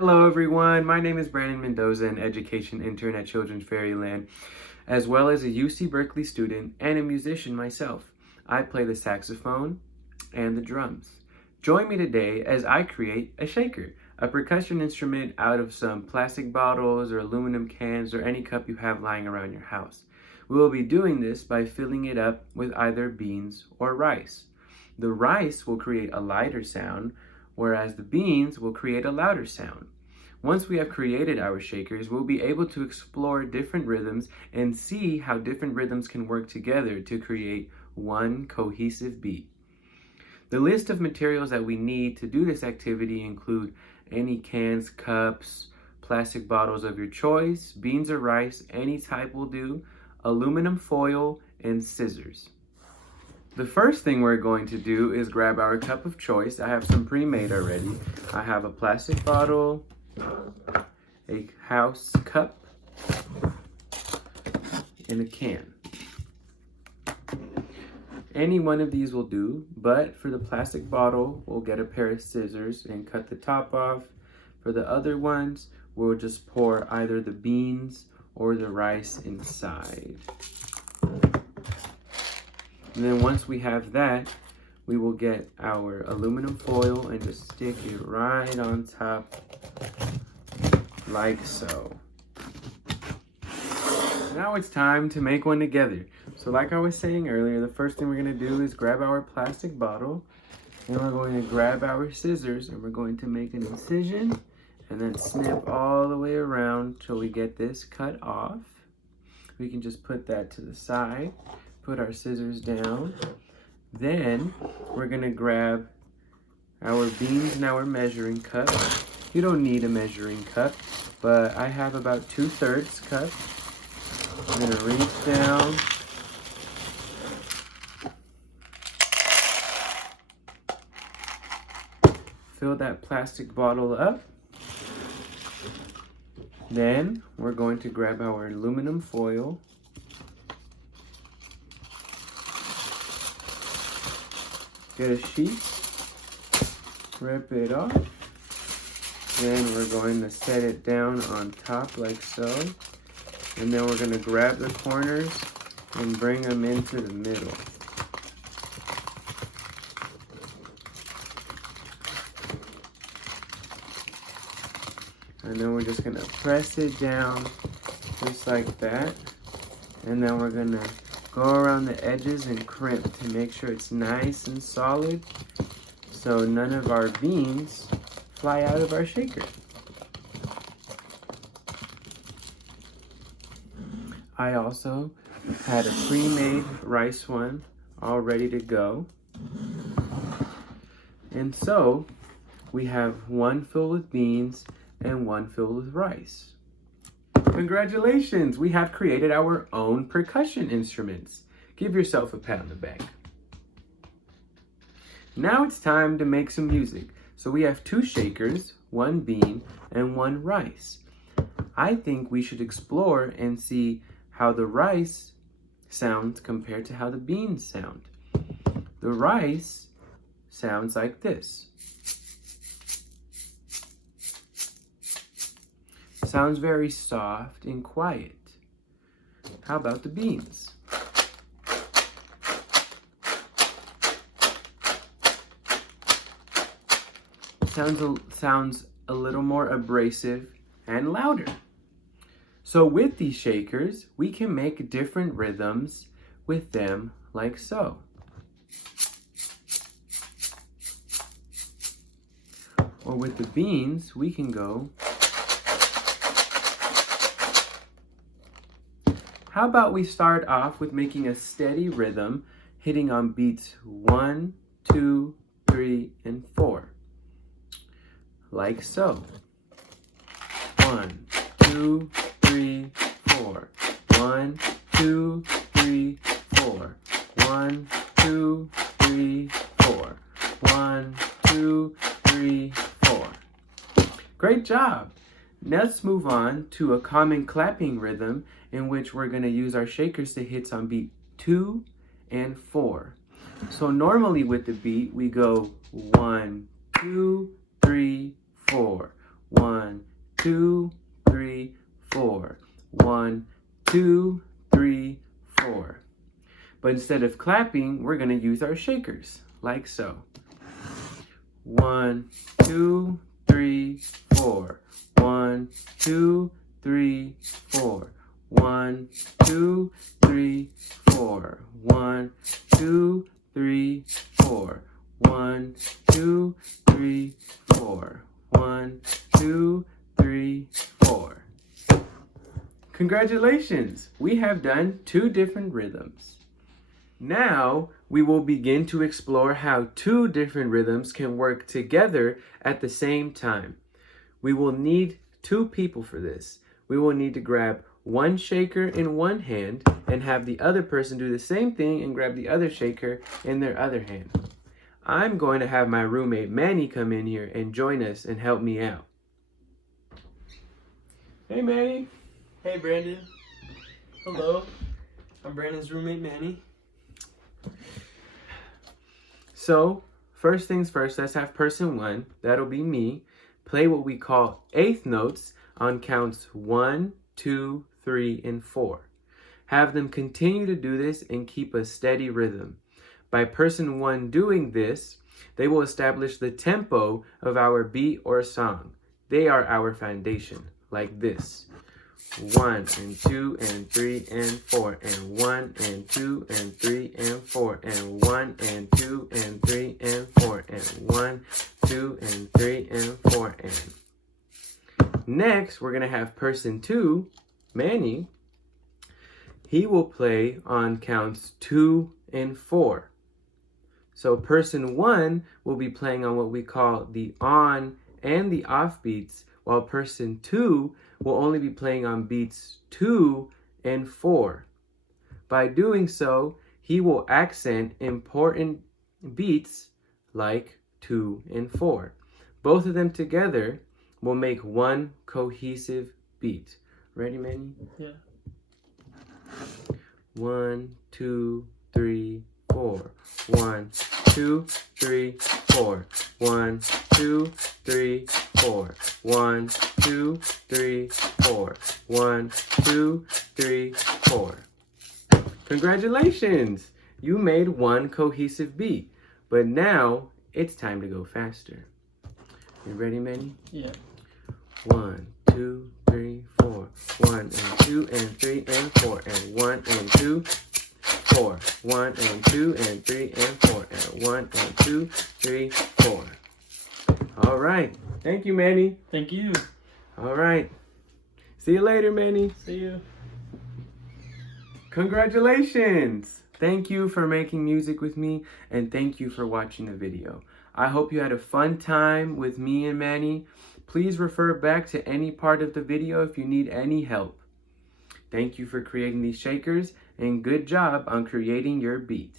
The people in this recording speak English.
Hello everyone, my name is Brandon Mendoza, an education intern at Children's Fairyland, as well as a UC Berkeley student and a musician myself. I play the saxophone and the drums. Join me today as I create a shaker, a percussion instrument out of some plastic bottles or aluminum cans or any cup you have lying around your house. We will be doing this by filling it up with either beans or rice. The rice will create a lighter sound, whereas the beans will create a louder sound. Once we have created our shakers, we'll be able to explore different rhythms and see how different rhythms can work together to create one cohesive beat. The list of materials that we need to do this activity include any cans, cups, plastic bottles of your choice, beans or rice, any type will do, aluminum foil, and scissors. The first thing we're going to do is grab our cup of choice. I have some pre-made already. I have a plastic bottle, a house cup, and a can. Any one of these will do, but for the plastic bottle, we'll get a pair of scissors and cut the top off. For the other ones, we'll just pour either the beans or the rice inside. And then once we have that, we will get our aluminum foil and just stick it right on top, like so. Now it's time to make one together. So like I was saying earlier, the first thing we're gonna do is grab our plastic bottle, and we're going to grab our scissors, and we're going to make an incision, and then snip all the way around till we get this cut off. We can just put that to the side. Put our scissors down. Then we're gonna grab our beans and our measuring cup. You don't need a measuring cup, but I have about 2/3 cup. I'm gonna reach down. Fill that plastic bottle up. Then we're going to grab our aluminum foil. Get a sheet, rip it off, then we're going to set it down on top like so, and then we're going to grab the corners and bring them into the middle. And then we're just going to press it down just like that, and then we're going to go around the edges and crimp to make sure it's nice and solid so none of our beans fly out of our shaker. I also had a pre-made rice one all ready to go. And so we have one filled with beans and one filled with rice. Congratulations, we have created our own percussion instruments. Give yourself a pat on the back. Now it's time to make some music. So we have 2 shakers, 1 bean, and 1 rice. I think we should explore and see how the rice sounds compared to how the beans sound. The rice sounds like this. Sounds very soft and quiet. How about the beans? Sounds a little more abrasive and louder. So with these shakers, we can make different rhythms with them like so. Or with the beans, we can go. How about we start off with making a steady rhythm, hitting on beats 1, 2, 3, and 4. Like so. 1, 2, 3, 4. 1, 2, 3, 4. 1, 2, 3, 4. 1, 2, 3, 4. Great job! Now let's move on to a common clapping rhythm in which we're going to use our shakers to hit on beat 2 and 4. So normally with the beat, we go 1, 2, 3, 4. 1, 2, 3, 4. 1, 2, 3, 4. But instead of clapping, we're going to use our shakers, like so. 1, 2, 3, 4. 1, 2, 3, 4. 1, 2, 3, 4. 1, 2, 3, 4. 1, 2, 3, 4. 1, 2, 3, 4. Congratulations! We have done 2 different rhythms. Now, we will begin to explore how 2 different rhythms can work together at the same time. We will need 2 people for this. We will need to grab one shaker in one hand and have the other person do the same thing and grab the other shaker in their other hand. I'm going to have my roommate Manny come in here and join us and help me out. Hey Manny. Hey Brandon. Hello. I'm Brandon's roommate Manny. So, first things first, let's have person 1, that'll be me, play what we call eighth notes on counts 1, 2, 3, and 4. Have them continue to do this and keep a steady rhythm. By person 1 doing this, they will establish the tempo of our beat or song. They are our foundation, like this. 1 and 2 and 3 and 4 and 1 and 2 and 3 and 4 and 1 and 2 and 3 and 4 and 1, 2 and 3 and 4 and. Next, we're going to have person 2, Manny. He will play on counts 2 and 4. So person 1 will be playing on what we call the on and the off beats, while person 2 will only be playing on beats 2 and 4. By doing so, he will accent important beats like 2 and 4. Both of them together will make one cohesive beat. Ready, Manny? Yeah. 1, 2, 3, 4. 1, 2, 3, 4. 1, 2, 3, 4. 1, 2, 3, 4. 1, 2, 3, 4. Congratulations! You made one cohesive beat. But now it's time to go faster. You ready, Manny? Yeah. 1, 2, 3, 4. 1 and 2 and 3 and 4 and 1 and 2, 4. 1 and 2 and 3 and 4 and 1 and 2, 3, 4. All right. Thank you, Manny. Thank you. All right. See you later, Manny. See you. Congratulations! Thank you for making music with me, and thank you for watching the video. I hope you had a fun time with me and Manny. Please refer back to any part of the video if you need any help. Thank you for creating these shakers, and good job on creating your beat.